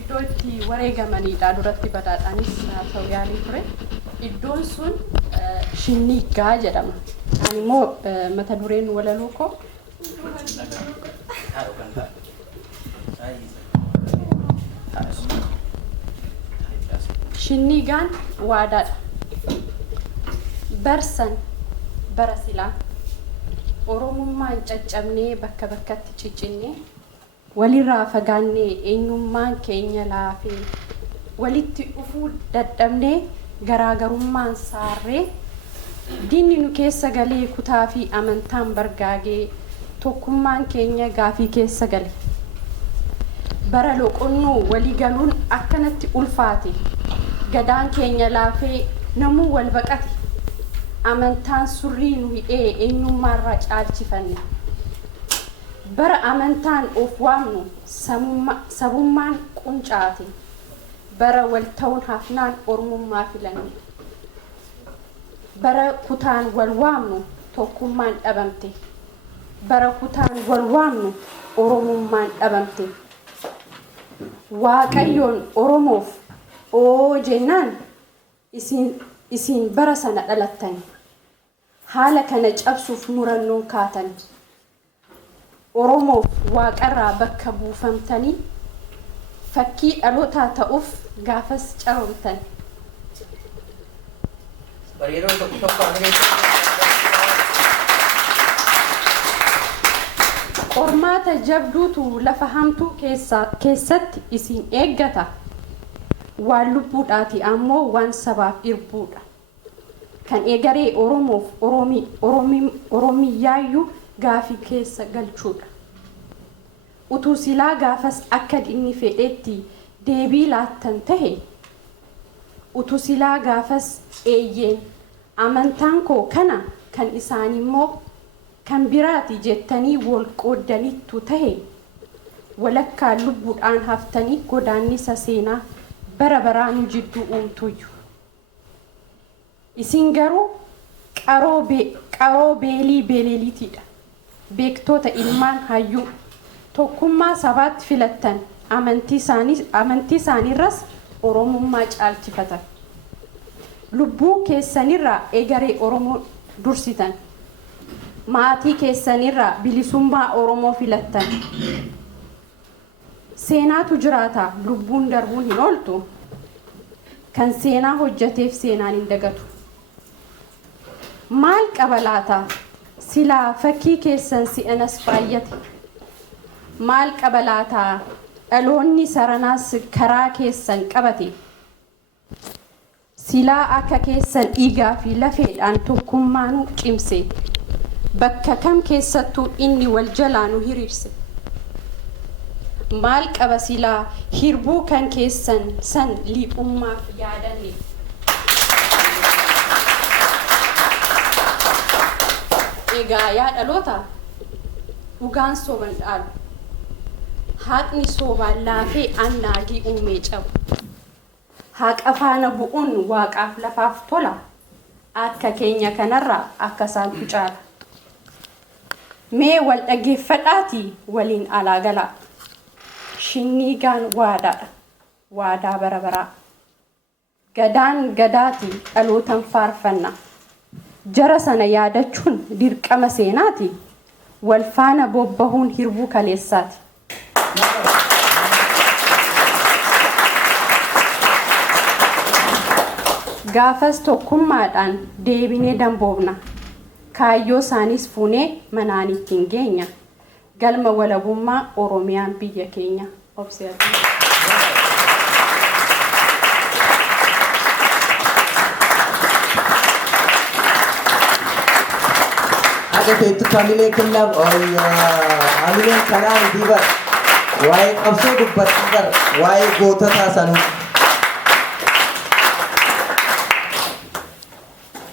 iddootti wareegamaniidha duratti badaadhaanis ta'uu yaalii ture. Iddoon sun Shinnigaa jedhama. Ani immoo mata dureen walaloo koo Shinnigaan waadaadha. Barsan bara silaa Oromummaan caccabnee bakka bakkatti ciccinnee walirraa fagaannee eenyummaan keenya laafee walitti dhufuu dadhabnee garaagarummaan saarree diinni nu keessa galee kutaa fi amantaan bargaagee tokkummaan keenya gaafii keessa gale. Bara loqonnoo walii galuun akkanatti ulfaate gadaan keenya laafee namuu wal baqate amantaan surrii nu hidhee eenyummaarraa caalchifanne. Bara amantaan of waamnu sabummaan quncaate bara wal ta'uun hafnaan ormummaa filanne. Bara kutaan wal waamnu tokkummaan dhabamte bara kutaan wal waamnu oromummaan dhabamte. Waaqayyoon Oromoof oo jennaan isin bara sana dhalattani haala kana cabsuuf murannoon kaatan Oromoof waaqarraa bakka buufamtanii fakkii dhalootaa ta'uuf gaafas caroomtan. Qormaata jabduutu lafa hamtuu keessatti isin eeggata. Waan lubbuudhaati ammoo waan sabaaf irbuudha. Kan eegaree Oromoof Oromiyaayyuu gaafii keessa galchuudha. Utuu silaa gaafas akka inni fedhetti deebii laattan tahe utuu silaa gaafas eeyyeen amantaan koo kana kan isaan immoo kan biraati jettanii wal qooddanittu tahe walakkaa lubbuudhaan haftanii godaannisa seenaa bara baraan jidduu uumtuyyu. Isin garuu qaroo beelii beeleliitiidha. Beektoota ilmaan hayyuu tokkummaa sabaatti filattan amantii isaaniirras oromummaa caalchifatan. Lubbuu keessanirraa eegaree Oromoo dursitan. Maatii keessanirraa bilisummaa Oromoo filattan. Seenaatu jiraata lubbuun darbuun hin ooltu. Kan seenaa hojjateef seenaan hin dagatu. Maal qaba laata silaa fakkii keessan si'anas faayyate. Maal qaba laata dhaloonni saranaas karaa keessan qabate. Silaa akka keessan dhiigaa fi lafeedhaan tokkummaanuu cimse. Bakka kam keessattuu inni wal jalaa nu hiriirse. Maal qaba silaa hirbuu kan keessan san liphummaaf yaadanne. Egaa yaa dhaloota dhugaan soban dhaalu. Haaqni sobaan laafee annaagii uumee cabu. Haaqa faana bu'uun waaqaaf lafaaf tola. Akka keenya kanarraa akka isaantu caala. Mee wal dhaggeeffadhaatii waliin alaa galaa. Shinnigaan waadaadha. Waadaa bara baraa. Gadaan gadaati dhalootan faarfanna. Jara sana yaadachuun dirqama seenaati. Wal faana bobbahuun hirbuu kaleessaati. Gaafas tokkummaadhaan deebinee damboobna. Kaayyoo isaanis fuunee manaan ittiin geenya. Galma walabummaa Oromiyaan biyya keenya. Obseetii. Ada itu kami kenal kami kalah di bar, wai absurd bar, wai gota ta sanu.